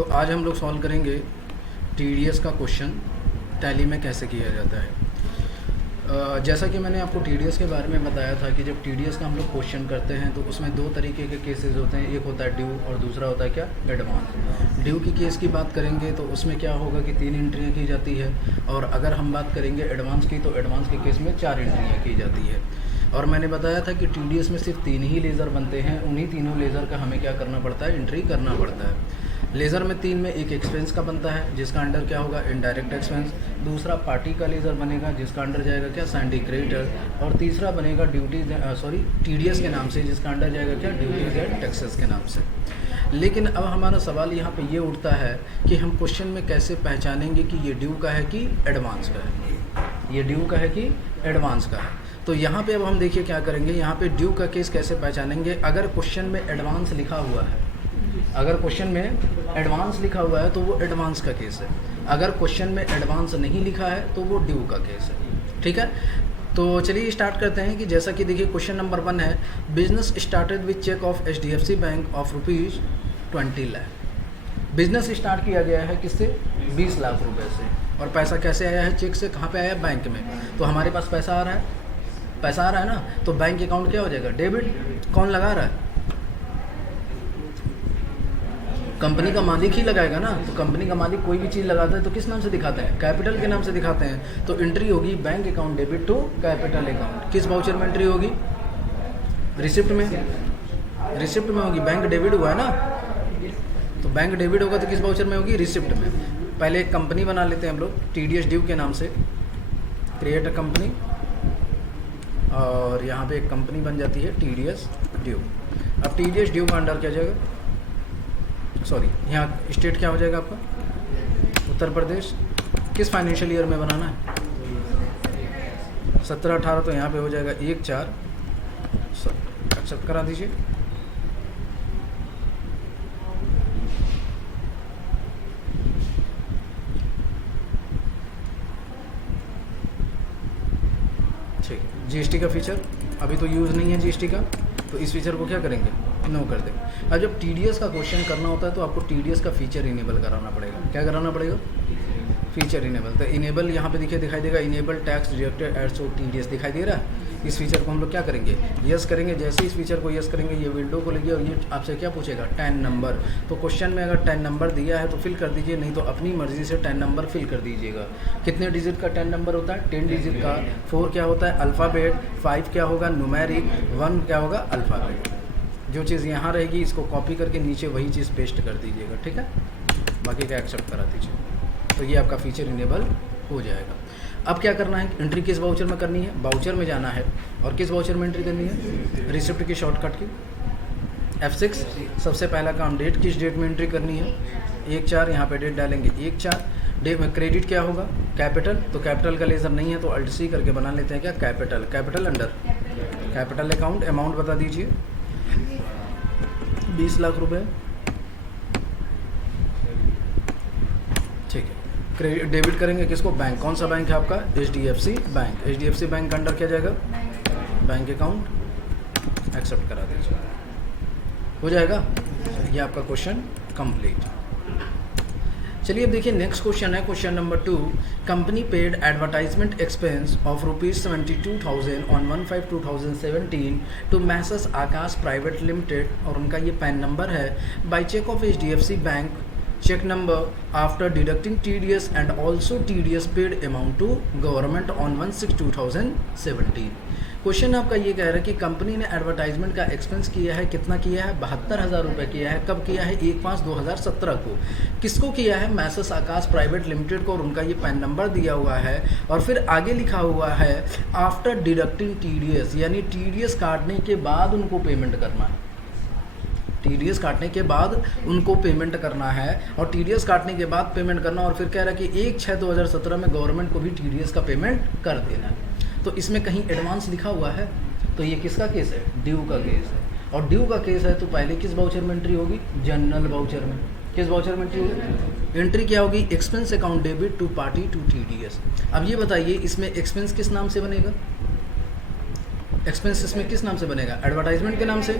तो आज हम लोग सॉल्व करेंगे टीडीएस का क्वेश्चन टैली में कैसे किया जाता है। जैसा कि मैंने आपको टीडीएस के बारे में बताया था कि जब टीडीएस का हम लोग क्वेश्चन करते हैं तो उसमें दो तरीके के केसेस होते हैं, एक होता है ड्यू और दूसरा होता है क्या, एडवांस। ड्यू की केस की बात करेंगे तो उसमें क्या होगा कि 3 एंट्रियाँ की जाती है, और अगर हम बात करेंगे एडवांस की तो एडवांस के केस में 4 एंट्रियाँ की जाती है। और मैंने बताया था कि टीडीएस में सिर्फ 3 ही लेज़र बनते हैं, उन्हीं तीनों लेज़र का हमें क्या करना पड़ता है, एंट्री करना पड़ता है। लेज़र में 3 में एक एक्सपेंस का बनता है जिसका अंडर क्या होगा, इनडायरेक्ट एक्सपेंस। दूसरा पार्टी का लेज़र बनेगा जिसका अंडर जाएगा क्या, सैंडी क्रेडिटर। और तीसरा बनेगा टीडीएस के नाम से जिसका अंडर जाएगा क्या, ड्यूटीज एंड टैक्सेस के नाम से। लेकिन अब हमारा सवाल यहाँ पे ये उठता है कि हम क्वेश्चन में कैसे पहचानेंगे कि ये ड्यू का है कि एडवांस का है, ये ड्यू का है कि एडवांस का है। तो यहाँ पे अब हम देखिए क्या करेंगे, यहाँ पे ड्यू का केस कैसे पहचानेंगे। अगर क्वेश्चन में एडवांस लिखा हुआ है, अगर क्वेश्चन में एडवांस लिखा हुआ है तो वो एडवांस का केस है। अगर क्वेश्चन में एडवांस नहीं लिखा है तो वो ड्यू का केस है। ठीक है, तो चलिए स्टार्ट करते हैं कि जैसा कि देखिए क्वेश्चन नंबर 1 है, business started with cheque of HDFC bank of ₹20 lakh. Business start किया गया है किससे, 20 लाख रुपए से। और पैसा कैसे आया है, चेक से। कहाँ पे आया है, बैंक में। तो हमारे पास पैसा आ रहा है, पैसा आ रहा है ना, तो बैंक अकाउंट क्या हो जाएगा, डेबिट। कौन लगा रहा है, कंपनी का मालिक ही लगाएगा ना। तो कंपनी का मालिक कोई भी चीज़ लगाता है तो किस नाम से दिखाते हैं, कैपिटल के नाम से दिखाते हैं। तो एंट्री होगी bank account debit to capital account. किस वाउचर में एंट्री होगी, रिसिप्ट में, रिसिप्ट में होगी। बैंक डेबिट हुआ है ना, तो बैंक डेबिट होगा तो किस वाउचर में होगी, रिसिप्ट में। पहले एक कंपनी बना लेते हैं हम लोग टीडीएस ड्यू के नाम से, क्रिएट अ कंपनी, और यहाँ पे एक कंपनी बन जाती है टीडीएस ड्यू। अब टीडीएस ड्यू का अंडर क्या जाएगा, सॉरी यहाँ स्टेट क्या हो जाएगा आपका, उत्तर प्रदेश। किस फाइनेंशियल ईयर में बनाना है, 17-18। तो यहाँ पे हो जाएगा 1/4, एक्सेप्ट करा दीजिए। ठीक, जीएसटी का फीचर अभी तो यूज़ नहीं है जीएसटी का, तो इस फीचर को क्या करेंगे, नो कर देंगे। अब जब टीडीएस का क्वेश्चन करना होता है तो आपको टीडीएस का फीचर इनेबल कराना पड़ेगा। क्या कराना पड़ेगा, फीचर इनेबल। तो इनेबल यहाँ पे दिखाई देगा, enable tax deducted at so TDS दिखाई दे रहा है। इस फीचर को हम लोग क्या करेंगे, यस करेंगे। जैसे इस फीचर को यस करेंगे ये विंडो को लेंगे और ये आपसे क्या पूछेगा, 10 नंबर। तो क्वेश्चन में अगर 10 नंबर दिया है तो फिल कर दीजिए, नहीं तो अपनी मर्जी से 10 नंबर फिल कर दीजिएगा। कितने डिजिट का 10 नंबर होता है, 10 डिजिट का। 4 क्या होता है, अल्फ़ाबेट। 5 क्या होगा, न्यूमेरिक। 1 क्या होगा, अल्फ़ाबेट। जो चीज़ यहाँ रहेगी इसको कॉपी करके नीचे वही चीज़ पेस्ट कर दीजिएगा। ठीक है, बाकी का एक्सेप्ट करा दीजिए। तो ये आपका फीचर इनेबल हो जाएगा। अब क्या करना है, एंट्री किस वाउचर में करनी है, वाउचर में जाना है। और किस वाउचर में एंट्री करनी है, रिसिप्ट की शॉर्टकट की F6। सबसे पहला काम डेट, किस डेट में एंट्री करनी है, 1/4। यहाँ पे डेट डालेंगे 1/4। डेट में क्रेडिट क्या होगा, कैपिटल। तो कैपिटल का लेजर नहीं है तो अल्ट C करके बना लेते हैं क्या, capital. Capital under capital account. Amount बता दीजिए, 20 लाख रुपए। ठीक है, क्रेडिट डेबिट करेंगे किसको, बैंक। कौन सा बैंक है आपका, HDFC बैंक। HDFC बैंक का अंडर क्या जाएगा, बैंक अकाउंट। एक्सेप्ट करा दीजिए, हो जाएगा। ये आपका क्वेश्चन कंप्लीट। चलिए अब देखिए नेक्स्ट क्वेश्चन है, question number 2। Company paid advertisement expense of ₹72,000 on 1/5/2017 to messrs Aakash private limited, और उनका ये पैन नंबर है, by cheque of HDFC bank, check number after deducting TDS and also TDS paid amount to government on 1/6/2017। Question आपका ये कह रहा है कि कंपनी ने एडवर्टाइजमेंट का एक्सपेंस किया है, कितना किया है, 72,000 रुपये किया है। कब किया है, 1/5/2017 को। किसको किया है, मैसर्स आकाश प्राइवेट लिमिटेड को, और उनका ये पैन नंबर दिया हुआ है। और फिर आगे लिखा हुआ है आफ्टर डिडक्टिंग TDS, यानी TDS काटने के बाद उनको पेमेंट करना है। TDS काटने के बाद उनको पेमेंट करना है, और TDS काटने के बाद पेमेंट करना। और फिर कह रहा है कि 1/6/2017 में गवर्नमेंट को भी TDS का पेमेंट कर देना है। तो इसमें कहीं एडवांस लिखा हुआ है, तो ये किसका केस है, ड्यू का केस है। और ड्यू का केस है तो पहले किस वाउचर में एंट्री होगी, जनरल वाउचर में। किस वाउचर में एंट्री होगी, एंट्री क्या होगी, expense account debit to party to TDS। अब ये बताइए इसमें एक्सपेंस किस नाम से बनेगा, एक्सपेंस इसमें किस नाम से बनेगा? एडवर्टाइजमेंट के नाम से।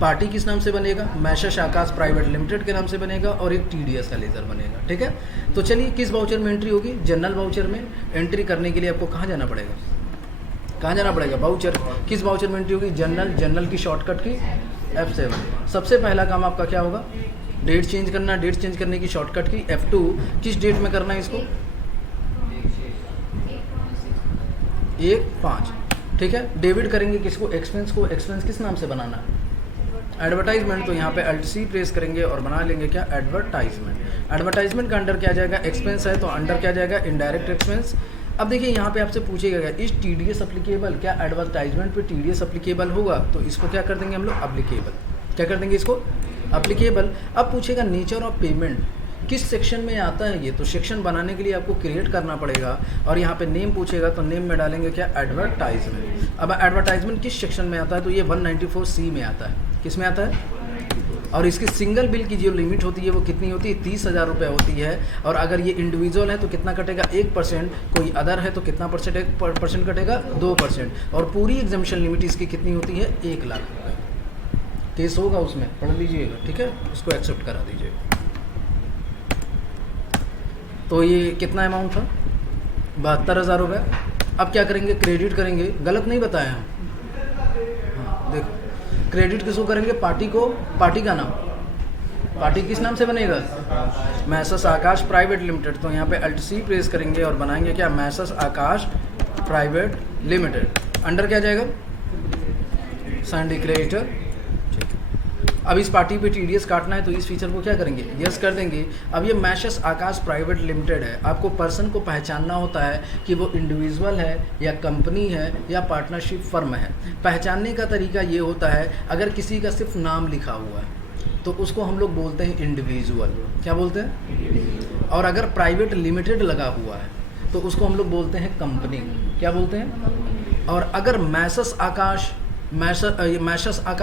पार्टी किस नाम से बनेगा? मैसेज आकाश प्राइवेट लिमिटेड के नाम से बनेगा, और एक टीडीएस का लेजर बनेगा। ठीक है, तो चलिए किस वाउचर में एंट्री होगी? जनरल वाउचर में एंट्री करने के लिए आपको कहाँ जाना पड़ेगा? कहाँ जाना पड़ेगा? वाउचर। किस वाउचर में एंट्री होगी? जनरल। जनरल की शॉर्टकट की F7। सबसे पहला काम आपका क्या होगा? डेट चेंज करना। डेट चेंज करने की शॉर्टकट की F2। किस डेट में करना है इसको? 1/5। ठीक है, डेबिट करेंगे किसको? एक्सपेंस को। एक्सपेंस किस नाम से बनाना है? एडवर्टाइजमेंट। तो यहाँ पे Alt+C प्रेस करेंगे और बना लेंगे क्या? एडवर्टाइजमेंट। एडवर्टाइजमेंट का अंडर क्या जाएगा? एक्सपेंस है तो अंडर क्या जाएगा? Indirect expense. अब देखिए यहाँ पे आपसे पूछेगा इस टीडीएस अप्लीकेबल, क्या एडवर्टाइजमेंट पे टीडीएस अप्लीकेबल होगा? तो इसको क्या कर देंगे हम लोग? अप्लीकेबल। क्या कर देंगे इसको? अप्लीकेबल। अब पूछेगा नेचर ऑफ पेमेंट किस सेक्शन में आता है ये? तो सेक्शन बनाने के लिए आपको क्रिएट करना पड़ेगा, और यहाँ पे नेम पूछेगा तो नेम में डालेंगे क्या? एडवर्टाइजमेंट। अब एडवर्टाइजमेंट किस सेक्शन में आता है? तो ये 194C में आता है। किस में आता है? और इसकी सिंगल बिल की जो लिमिट होती है वो कितनी होती है? 30,000 रुपये होती है। और अगर ये इंडिविजुअल है तो कितना कटेगा? 1%। कोई अदर है तो कितना परसेंट कटेगा? 2%। और पूरी एग्जामिशन लिमिट इसकी कितनी होती है? 1 लाख रुपये। केस होगा उसमें, पढ़ लीजिएगा। ठीक है, इसको एक्सेप्ट करा दीजिएगा। तो ये कितना अमाउंट था? 72,000 रुपये। अब क्या करेंगे? क्रेडिट करेंगे। गलत नहीं बताया हम। हाँ देखो, क्रेडिट किसको करेंगे? पार्टी को। पार्टी का नाम, पार्टी किस नाम से बनेगा? मैसेज आकाश प्राइवेट लिमिटेड। तो यहाँ पे Alt+C प्रेस करेंगे और बनाएंगे क्या? मैसेज आकाश प्राइवेट लिमिटेड। अंडर क्या जाएगा? Sandy creditor. अब इस पार्टी पे टीडीएस काटना है तो इस फीचर को क्या करेंगे? यस कर देंगे। अब ये मैसेज आकाश प्राइवेट लिमिटेड है। आपको पर्सन को पहचानना होता है कि वो इंडिविजुअल है या कंपनी है या पार्टनरशिप फर्म है। पहचानने का तरीका ये होता है, अगर किसी का सिर्फ नाम लिखा हुआ है तो उसको हम लोग बोलते हैं इंडिविजुअल। क्या बोलते हैं? और अगर प्राइवेट लिमिटेड लगा हुआ है तो उसको हम लोग बोलते हैं कंपनी। क्या बोलते हैं? और अगर मैसेज आकाश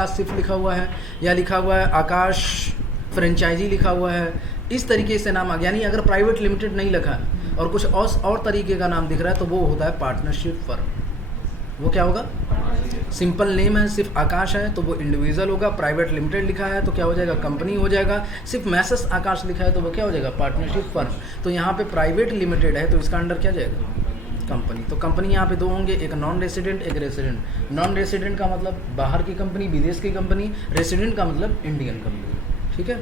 सिर्फ लिखा हुआ है या लिखा हुआ है आकाश फ्रेंचाइजी लिखा हुआ है, इस तरीके से नाम आ गया, यानी अगर प्राइवेट लिमिटेड नहीं लिखा है और कुछ और तरीके का नाम दिख रहा है तो वो होता है पार्टनरशिप फर्म। वो क्या होगा? सिंपल नेम है, सिर्फ आकाश है तो वो इंडिविजुअल होगा। प्राइवेट लिमिटेड लिखा है तो क्या हो जाएगा? कंपनी हो जाएगा। सिर्फ मैसेज आकाश लिखा है तो वो क्या हो जाएगा? Partnership firm. तो यहाँ पे प्राइवेट लिमिटेड है तो इसका अंडर क्या जाएगा? कंपनी। तो कंपनी यहाँ पे 2 होंगे, एक नॉन रेसिडेंट, एक रेसिडेंट। नॉन रेसिडेंट का मतलब बाहर की कंपनी, विदेश की कंपनी। रेसिडेंट का मतलब इंडियन कंपनी। ठीक है,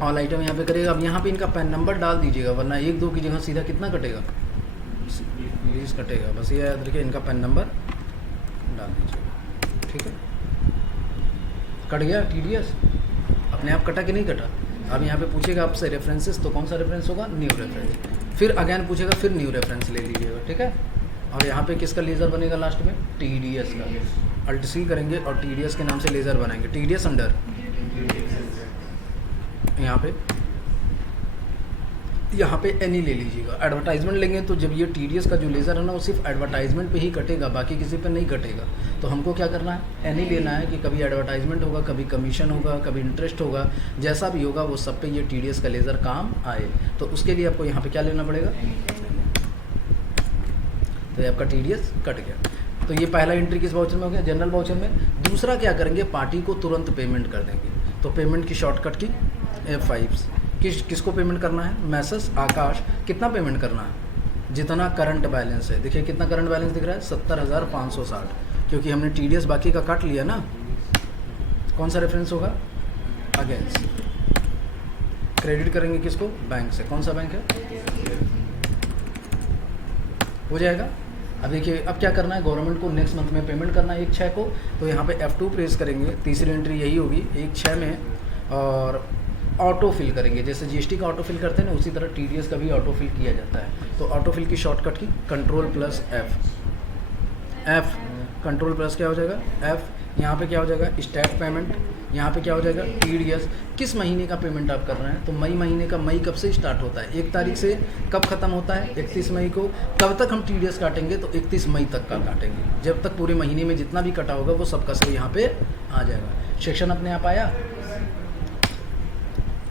ऑल आइटम यहाँ पे करेगा। अब यहाँ पे इनका पैन नंबर डाल दीजिएगा, वरना 1-2 की जगह सीधा कितना कटेगा? 20 कटेगा। बस ये याद रखिए, इनका पैन नंबर डाल दीजिएगा। ठीक है, कट गया टीडीएस। अपने आप कटा कि नहीं कटा? अब यहाँ पे पूछेगा आपसे रेफरेंसेस, तो कौन सा रेफरेंस होगा? New reference. फिर अगेन पूछेगा, फिर न्यू रेफरेंस ले लीजिएगा। ठीक है, और यहाँ पे किसका लेज़र बनेगा लास्ट में? टीडीएस का। Alt+C करेंगे और टीडीएस के नाम से लेज़र बनाएंगे। टीडीएस अंडर यहाँ पे एनी ले लीजिएगा। एडवर्टाइजमेंट लेंगे तो जब ये टीडीएस का जो लेज़र है ना वो सिर्फ एडवर्टाइजमेंट पे ही कटेगा, बाकी किसी पे नहीं कटेगा। तो हमको क्या करना है? एनी लेना है कि कभी एडवर्टाइजमेंट होगा, कभी कमीशन होगा, कभी इंटरेस्ट होगा, जैसा भी होगा वो सब पे ये टीडीएस का लेज़र काम आए। तो उसके लिए आपको यहाँ पे क्या लेना पड़ेगा? तो ये आपका टीडीएस कट गया। तो ये पहला एंट्री किस वाउचर में हो गया? जनरल वाउचर में। दूसरा क्या करेंगे? पार्टी को तुरंत पेमेंट कर देंगे। तो पेमेंट की शॉर्टकट की F5। किसको पेमेंट करना है? मैसेज आकाश। कितना पेमेंट करना है? जितना करंट बैलेंस है। देखिए कितना करंट बैलेंस दिख रहा है? 70,560, क्योंकि हमने टीडीएस बाकी का काट लिया ना। कौन सा रेफरेंस होगा? अगेंस्ट। क्रेडिट करेंगे किसको? बैंक से। कौन सा बैंक है? हो जाएगा। अब देखिए अब क्या करना है? गवर्नमेंट को नेक्स्ट मंथ में पेमेंट करना है 1/6 को। तो यहाँ पे F2 प्रेस करेंगे। तीसरी एंट्री यही होगी 1/6 में, और ऑटो फिल करेंगे। जैसे जीएसटी का ऑटो फिल करते हैं ना, उसी तरह टीडीएस का भी ऑटो फिल किया जाता है। तो ऑटो फिल की शॉर्टकट की Ctrl+F। Ctrl+ क्या हो जाएगा? F। यहाँ पे क्या हो जाएगा? स्टैट पेमेंट। यहाँ पे क्या हो जाएगा? टीडीएस। किस महीने का पेमेंट आप कर रहे हैं? तो मई महीने का। मई कब से स्टार्ट होता है? 1 तारीख से। कब ख़त्म होता है? 31 मई को। कब तक हम टीडीएस काटेंगे? तो 31 मई तक का काटेंगे। जब तक पूरे महीने में जितना भी कटा होगा वो सबका सब यहाँ पे आ जाएगा। सेक्शन अपने आप आया,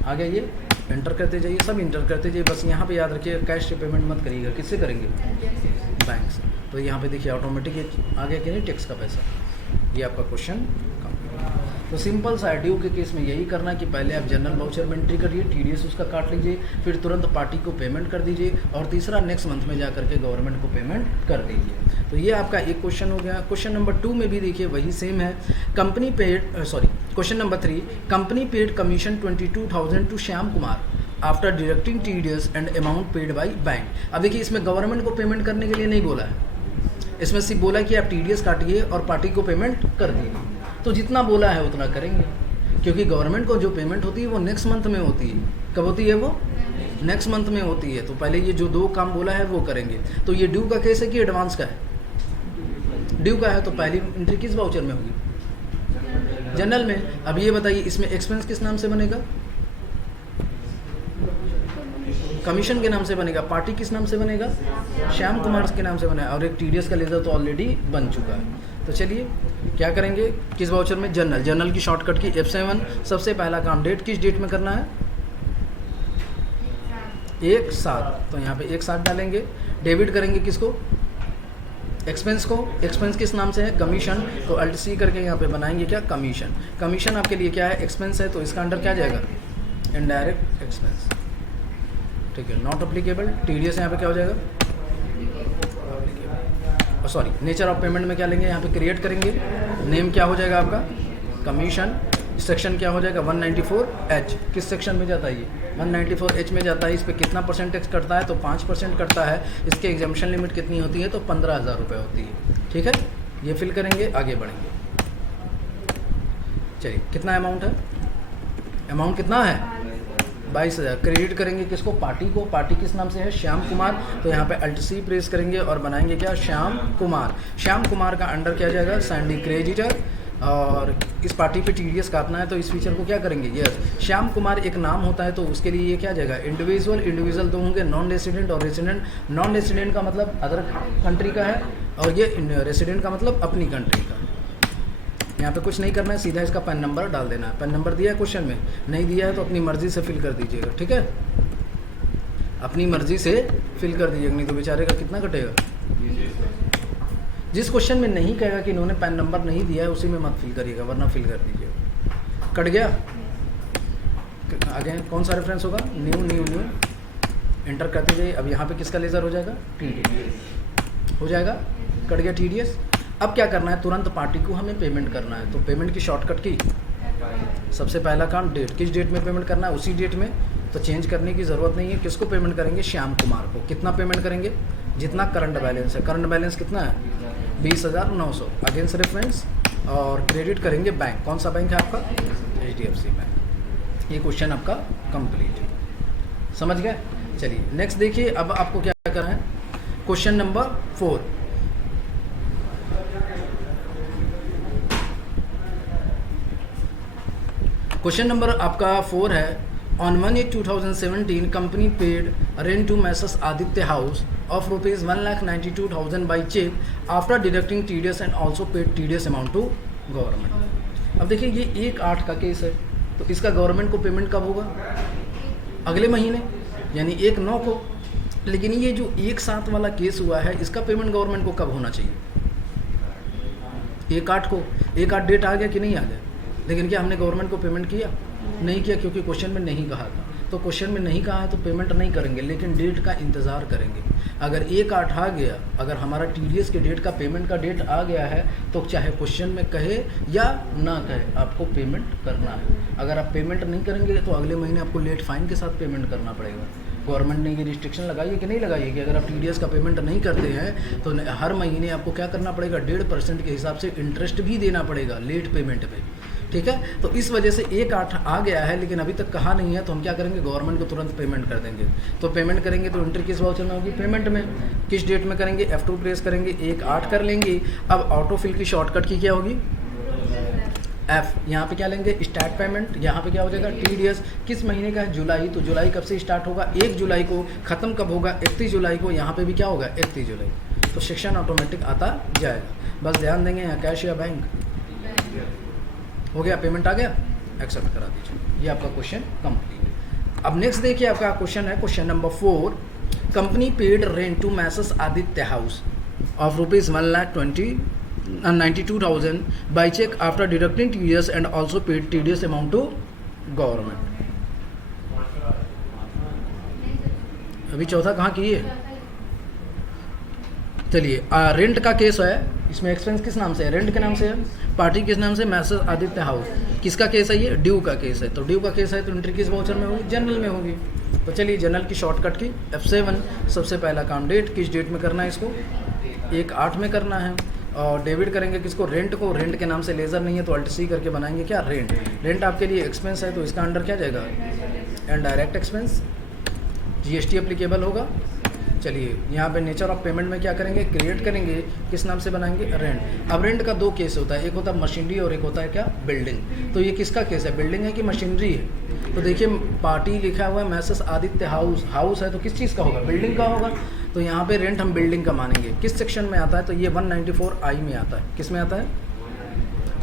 आ गया। ये इंटर करते जाइए, सब इंटर करते जाइए। बस यहाँ पे याद रखिए कैश से पेमेंट मत करिएगा। किससे करेंगे? बैंक से। तो यहाँ पे देखिए ऑटोमेटिक आ गया कि नहीं टैक्स का पैसा। ये आपका क्वेश्चन कंप्लीट। तो सिंपल सा है, ड्यू के केस में यही करना है कि पहले आप जनरल वाउचर में एंट्री करिए, टीडीएस उसका काट लीजिए, फिर तुरंत पार्टी को पेमेंट कर दीजिए, और तीसरा नेक्स्ट मंथ में जा करके गवर्नमेंट को पेमेंट कर दीजिए। तो ये आपका एक क्वेश्चन हो गया। क्वेश्चन नंबर 2 में भी देखिए वही सेम है। Company paid question number 3, company paid commission 22,000 to Shyam Kumar after deducting TDS and amount paid by bank. अब देखिए इसमें गवर्नमेंट को पेमेंट करने के लिए नहीं बोला है, इसमें सिर्फ बोला कि आप टीडीएस काटिए और पार्टी को पेमेंट कर दीजिए। तो जितना बोला है उतना करेंगे, क्योंकि गवर्नमेंट को जो पेमेंट होती है वो नेक्स्ट मंथ में होती है। कब होती है वो? नेक्स्ट मंथ में होती है। तो पहले ये जो 2 काम बोला है वो करेंगे। तो ये ड्यू का केस है कि एडवांस का है? ड्यू का है, तो पहली एंट्री किस वाउचर में होगी? जनरल में। अब ये बताइए इसमें एक्सपेंस किस नाम से बनेगा? कमीशन के नाम से बनेगा। पार्टी किस नाम से बनेगा? श्याम कुमार के नाम से बनेगा। और एक टीडीएस का लेजर तो ऑलरेडी बन चुका है। तो चलिए क्या करेंगे, किस वाउचर में? जनरल। जनरल की शॉर्टकट की F7। सबसे पहला काम डेट, किस डेट में करना है? 1/7। तो यहाँ पे 1/7 डालेंगे। डेबिट करेंगे किसको? एक्सपेंस को। एक्सपेंस किस नाम से है? कमीशन। तो अल्ट C करके यहाँ पे बनाएंगे क्या? कमीशन। कमीशन आपके लिए क्या है? एक्सपेंस है, तो इसका अंडर क्या जाएगा? Indirect expense. ठीक है, नॉट अप्लीकेबल। टीडीएस यहाँ पे क्या हो जाएगा? सॉरी, नेचर ऑफ पेमेंट में क्या लेंगे? यहाँ पे क्रिएट करेंगे। नेम क्या हो जाएगा आपका? कमीशन। सेक्शन क्या हो जाएगा? 194H। किस सेक्शन में जाता है ये? 194H में जाता है। इस पर कितना परसेंटेज कटता है? तो 5% कटता है। इसके एग्जामिशन लिमिट कितनी होती है? तो 15,000 रुपये होती है। ठीक है, ये फिल करेंगे, आगे बढ़ेंगे। चलिए, कितना अमाउंट है? अमाउंट कितना है? 22,000। क्रेडिट करेंगे किसको? पार्टी को। पार्टी किस नाम से है? श्याम कुमार। तो यहाँ पे अल्ट C प्रेस करेंगे और बनाएंगे क्या? श्याम कुमार। श्याम कुमार का अंडर क्या जाएगा? Sandy creditor. और इस पार्टी पे टीडीएस काटना है, तो इस फीचर को क्या करेंगे? यस, श्याम कुमार एक नाम होता है, तो उसके लिए ये क्या जाएगा? इंडिविजुअल। इंडिविजुअल तो होंगे नॉन रेसिडेंट और रेसिडेंट। नॉन रेसिडेंट का मतलब अदर कंट्री का है, और ये रेसिडेंट का मतलब अपनी कंट्री का। यहाँ पे कुछ नहीं करना है, सीधा इसका पैन नंबर डाल देना है। पैन नंबर दिया है क्वेश्चन में? नहीं दिया है तो अपनी मर्जी से फिल कर दीजिएगा। ठीक है, अपनी मर्जी से फिल कर दीजिएगा, नहीं तो बेचारे का कितना कटेगा। जिस क्वेश्चन में नहीं कहेगा कि इन्होंने पैन नंबर नहीं दिया है, उसी में मत फिल करिएगा, वरना फिल कर दीजिएगा। कट गया? आगे कौन सा रेफरेंस होगा? न्यू। एंटर करते जाइए। अब यहाँ पे किसका लेजर हो जाएगा? टीडीएस हो जाएगा। कट गया टीडीएस। अब क्या करना है? तुरंत पार्टी को हमें पेमेंट करना है। तो पेमेंट की शॉर्टकट की सबसे पहला काम डेट, किस डेट में पेमेंट करना है? उसी डेट में। तो चेंज करने की ज़रूरत नहीं है। किसको पेमेंट करेंगे? श्याम कुमार को। कितना पेमेंट करेंगे? जितना करंट बैलेंस है। करंट बैलेंस कितना है? 20,900। Against reference. और क्रेडिट करेंगे बैंक। कौन सा बैंक है आपका? HDFC bank. ये क्वेश्चन आपका कंप्लीट। समझ गए? चलिए नेक्स्ट देखिए। अब आपको क्या करना है? Question number 4। क्वेश्चन नंबर आपका 4 है। On 1/8/2017 company paid rent to messrs Aditya house of ₹1,92,000 by cheque after deducting TDS and also paid TDS amount to government. अब देखिए ये 1/8 का केस है, तो इसका गवर्नमेंट को पेमेंट कब होगा? अगले महीने, यानी 1/9 को। लेकिन ये जो 1/7 वाला केस हुआ है, इसका पेमेंट गवर्नमेंट को कब होना चाहिए? 1/8 को। 1/8 डेट आ गया कि नहीं आ गया? लेकिन क्या हमने गवर्नमेंट को पेमेंट किया? नहीं किया, क्योंकि क्वेश्चन में नहीं कहा था। तो क्वेश्चन में नहीं कहा है तो पेमेंट नहीं करेंगे, लेकिन डेट का इंतज़ार करेंगे। अगर 1/8 आ गया, अगर हमारा टीडीएस के डेट का पेमेंट का डेट आ गया है, तो चाहे क्वेश्चन में कहे या ना कहे, आपको पेमेंट करना है। अगर आप पेमेंट नहीं करेंगे तो अगले महीने आपको लेट फाइन के साथ पेमेंट करना पड़ेगा। गवर्नमेंट ने ये रिस्ट्रिक्शन लगाई है कि नहीं लगाई है कि अगर आप टीडीएस का पेमेंट नहीं करते हैं तो हर महीने आपको क्या करना पड़ेगा? 1.5% के हिसाब से इंटरेस्ट भी देना पड़ेगा लेट पेमेंट पे। ठीक है, तो इस वजह से 1/8 आ गया है, लेकिन अभी तक कहा नहीं है, तो हम क्या करेंगे? गवर्नमेंट को तुरंत पेमेंट कर देंगे। तो पेमेंट करेंगे तो एंट्री किस वाउचर में होगी? पेमेंट में। किस डेट में करेंगे? F2 प्रेस करेंगे, 1/8 कर लेंगे। अब ऑटोफिल की शॉर्टकट की क्या होगी? F। यहाँ पे क्या लेंगे? Start payment. यहाँ पे क्या हो जाएगा? टीडीएस। किस महीने का है? जुलाई। तो जुलाई कब से स्टार्ट होगा? 1 जुलाई को। ख़त्म कब होगा? 31 जुलाई को। यहाँ पे भी क्या होगा? 31 जुलाई। तो सेक्शन ऑटोमेटिक आता जाएगा। बस ध्यान देंगे यहाँ कैश या बैंक हो गया, पेमेंट आ गया, एक्सेप्ट करा दीजिए। ये आपका क्वेश्चन कंप्लीट। अब नेक्स्ट देखिए, आपका क्वेश्चन है question number 4। Company paid rent to messrs Aditya house of rupees 1,92,000 by check after deducting TDS and also paid TDS amount to government. अभी चौथा कहाँ की है? चलिए, रेंट का केस है, इसमें एक्सपेंस किस नाम से है? रेंट के नाम से है, पार्टी किस नाम से? Message Aditya house. किसका केस है ये? ड्यू का केस है। तो ड्यू का केस है तो एंट्री किस वाउचर में होगी? जनरल में होगी। तो चलिए जनरल की शॉर्टकट की F7, सबसे पहला काम डेट, किस डेट में करना है इसको? 1/8 में करना है। और डेबिट करेंगे किसको? रेंट को। रेंट के नाम से लेज़र नहीं है तो अल्ट सी करके बनाएंगे क्या? रेंट। रेंट आपके लिए एक्सपेंस है तो इसका अंडर क्या जाएगा? And direct expense, GST applicable होगा। चलिए यहाँ पे नेचर ऑफ पेमेंट में क्या करेंगे? क्रिएट करेंगे, किस नाम से बनाएंगे? रेंट। अब रेंट का दो केस होता है, एक होता है मशीनरी और एक होता है क्या? बिल्डिंग। तो ये किसका केस है? बिल्डिंग है कि मशीनरी है? तो देखिए पार्टी लिखा हुआ है मैसेज आदित्य हाउस, हाउस है तो किस चीज़ का होगा? बिल्डिंग का होगा। तो यहाँ पे रेंट हम बिल्डिंग का मानेंगे। किस सेक्शन में आता है? तो ये 194I में आता है। किस में आता है?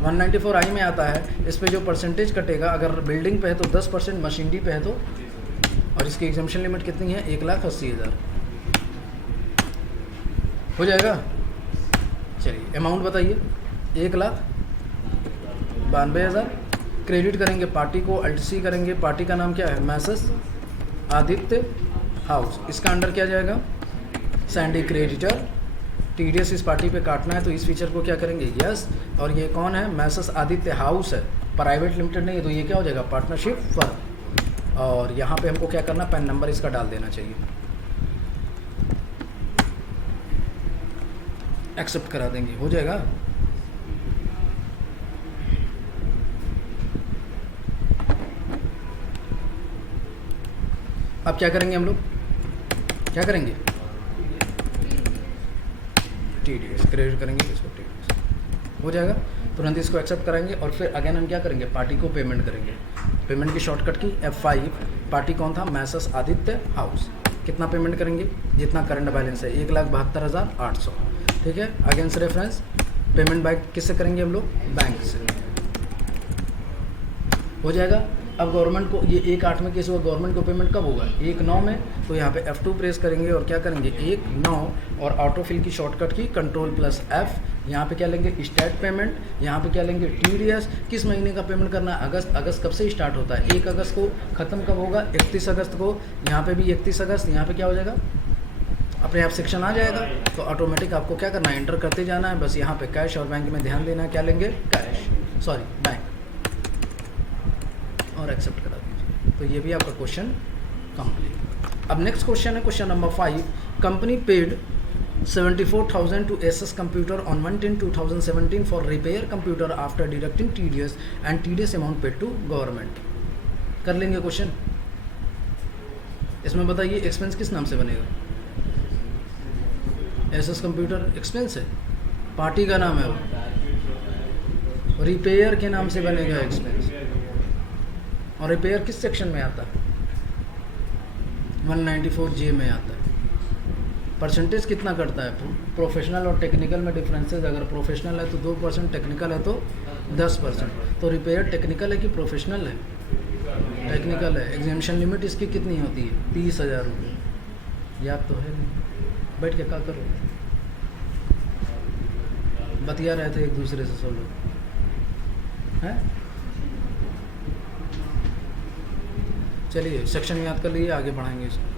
194I में आता है। इस पर जो परसेंटेज कटेगा, अगर बिल्डिंग पे है तो 10%, मशीनरी पे है तो, और इसकी एग्जम्पशन लिमिट कितनी है? 1,80,000 हो जाएगा। चलिए अमाउंट बताइए। 1,92,000 क्रेडिट करेंगे पार्टी को, अल्ट सी करेंगे। पार्टी का नाम क्या है? Message Aditya house. इसका अंडर क्या जाएगा? Sandy creditor. TDS इस पार्टी पे काटना है तो इस फीचर को क्या करेंगे? यस। और ये कौन है? मैसेज आदित्य हाउस है, प्राइवेट लिमिटेड नहीं है, तो ये क्या हो जाएगा? Partnership firm. और यहाँ पे हमको क्या करना? पैन नंबर इसका डाल देना चाहिए, एक्सेप्ट करा देंगे, हो जाएगा। अब क्या करेंगे हम लोग? क्या करेंगे? TDS क्रेडिट करेंगे इसको, TDS हो जाएगा। तुरंत इसको एक्सेप्ट कराएंगे और फिर अगेन हम क्या करेंगे? पार्टी को पेमेंट करेंगे। पेमेंट की शॉर्टकट की F5। पार्टी कौन था? Message Aditya house. कितना पेमेंट करेंगे? जितना करंट बैलेंस है, 1,72,800। ठीक है। अगेंस्ट रेफरेंस पेमेंट बैंक किससे करेंगे हम लोग? बैंक से। हो जाएगा। अब गवर्नमेंट को ये 1/8 में केस हुआ, गवर्नमेंट को पेमेंट कब होगा? 1/9 में। तो यहाँ पे F2 प्रेस करेंगे और क्या करेंगे? 1/9 और ऑटोफिल की शॉर्टकट की Ctrl+F। यहाँ पे क्या लेंगे? Start payment. यहाँ पे क्या लेंगे? TDS। किस महीने का पेमेंट करना है? अगस्त। अगस्त कब से स्टार्ट होता है? 1 अगस्त को। ख़त्म कब होगा? 31 अगस्त को। यहाँ पे भी 31 अगस्त। यहाँ पे क्या हो जाएगा? अपने आप सेक्शन आ जाएगा। तो ऑटोमेटिक आपको क्या करना है? एंटर करते जाना है। बस यहाँ पे कैश और बैंक में ध्यान देना है। क्या लेंगे? कैश, सॉरी बैंक, और एक्सेप्ट करा दीजिए। तो ये भी आपका क्वेश्चन कंप्लीट। अब नेक्स्ट क्वेश्चन है question number 5। Company paid 74,000 to SS Computer on 1/10/2017 for repair computer after deducting TDS and TDS amount paid to government। कर लेंगे क्वेश्चन। इसमें बताइए एक्सपेंस किस नाम से बनेगा? SS कंप्यूटर एक्सपेंस है, पार्टी का नाम है वो, रिपेयर के नाम से बनेगा एक्सपेंस। और रिपेयर किस सेक्शन में आता है? 194J में आता है। परसेंटेज कितना करता है? प्रोफेशनल और टेक्निकल में डिफरेंसेस। अगर प्रोफेशनल है तो 2%, टेक्निकल है तो 10%। तो रिपेयर टेक्निकल है कि प्रोफेशनल है? टेक्निकल है। एग्जामिशन लिमिट इसकी कितनी होती है? 30,000 रुपये। याद तो है नहीं, बैठ के क्या करो? बतिया रहे थे एक दूसरे से सब लोग हैं। चलिए सेक्शन याद कर लिए, आगे बढ़ाएंगे इसको।